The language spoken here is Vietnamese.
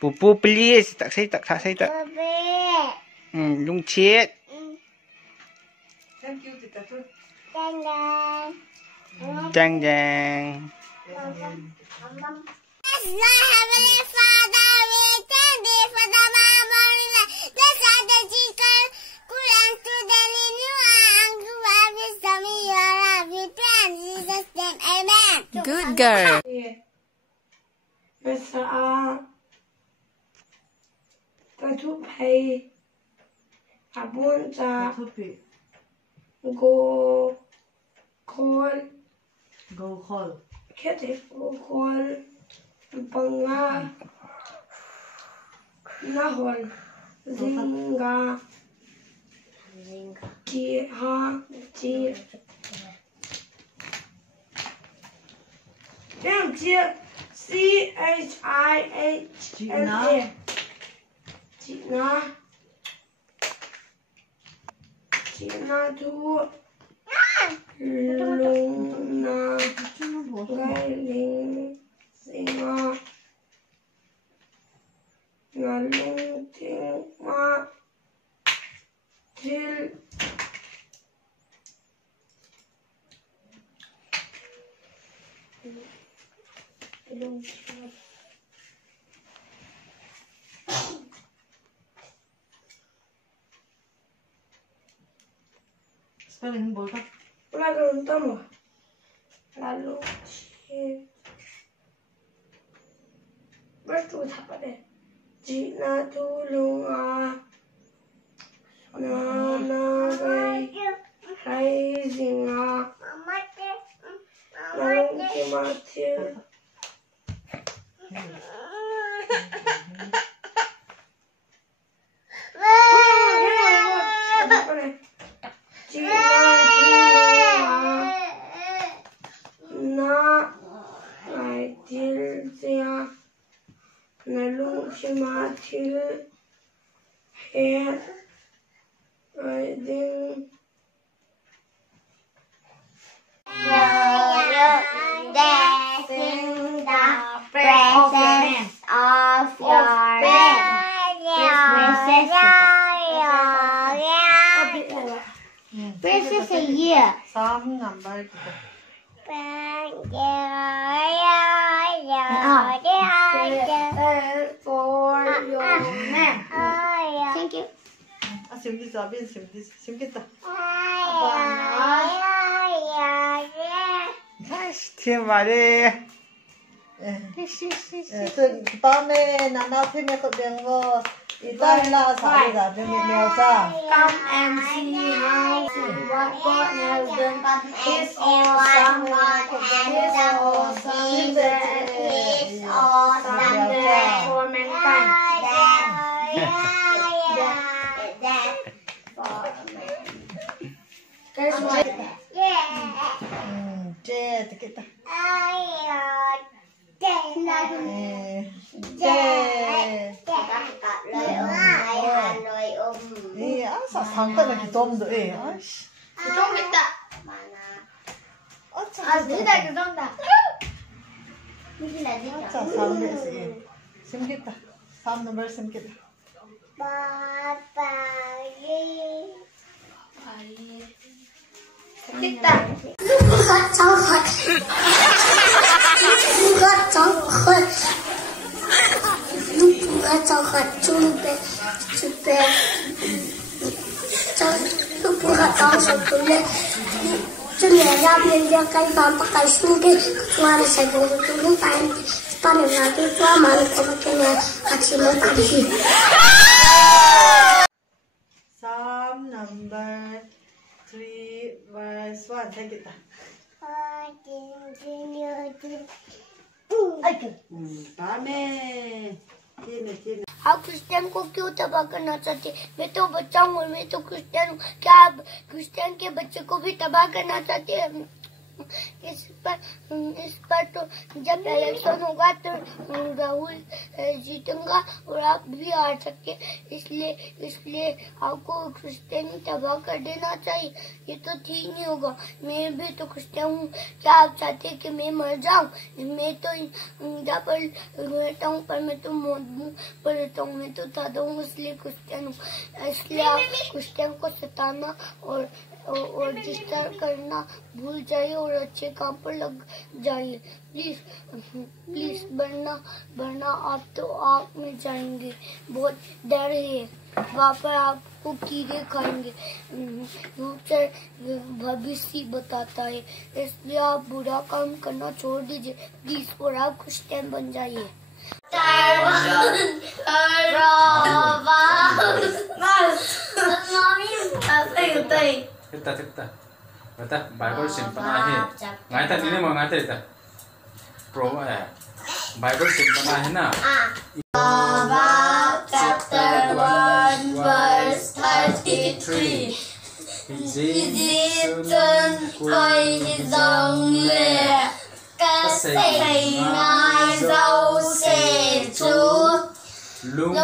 Pupu please. Tak say tak. Lung chết. Thank you, Tita. Jang. Heavenly Father, we thank thee for the morning. This are the chicken. Kurang to the new and to have wisdom in your life. We pray in Jesus' name. Amen. Good girl. Mr. Tatu pay. Abunta. Go call. Kete go call. Banga. Nahol. Zinga. Kiha. Chi. CHIHLA. China tu Luna Gailing Singa Ngalung Tinga Til Spelling बोल का lalu bertu apa deh Cina tulunga nana gai zinga nalung kimatil Matil hair riding Dancing the presence of your Princess a year. Some number kita. For your man. Thank you. Sim kita. Thiên vào đi. Ba mẹ nana thì mẹ có tiếng vô. Itai la sai ra để mẹ mèo sa. Come and see how what God has done. It's awesome. It's awesome. It's awesome for mankind. Guys, what? Kita. Sa sangka lagi tom do Tom kita. Tidak kita dah. Sa sang deh sih. Sim kita. Sam number sim kita. Kita. Psalm number 3 verse 1 say kita. आप क्रिश्चियन को क्यों तबाह करना चाहते? मैं तो बच्चा हूँ, मैं तो क्रिश्चियन हूँ। क्या आप क्रिश्चियन के बच्चे को भी तबाह करना चाहते हैं? इस पर तो जब इलेक्शन होगा तो राहुल जीतेगा और आप भी हार सकते, इसलिए आपको क्रिश्चियन तबाह कर देना चाहिए। ये तो ठीक नहीं होगा। मैं भी तो क्रिश्चियन हूँ। क्या आप चाहते हैं कि मैं मर जाऊँ? मैं तो जहाँ पर रहता हूँ पर मैं तो मौत पर रहता हूँ, मैं तो दादा हूँ इसलिए क्रिश्चियन हूँ। इसलिए आप क्रिश्चियन को सताना और डिस्टर्ब करना भूल जाइए और अच्छे काम पर लग जाइए प्लीज। वरना आप तो आग में जाएंगे। बहुत डर है, वहाँ पर आपको कीड़े खाएंगे। फ्यूचर भविष्य बताता है, इसलिए आप बुरा काम करना छोड़ दीजिए प्लीज और आप क्रिश्चियन बन जाइए। Kita Bible simpanahe ngai ta ni mo ngai ta pro Bible simpanahe na chapter 1 verse 33 Jesus quay dòng lệ ca sĩ ngài dâu sẽ chú lung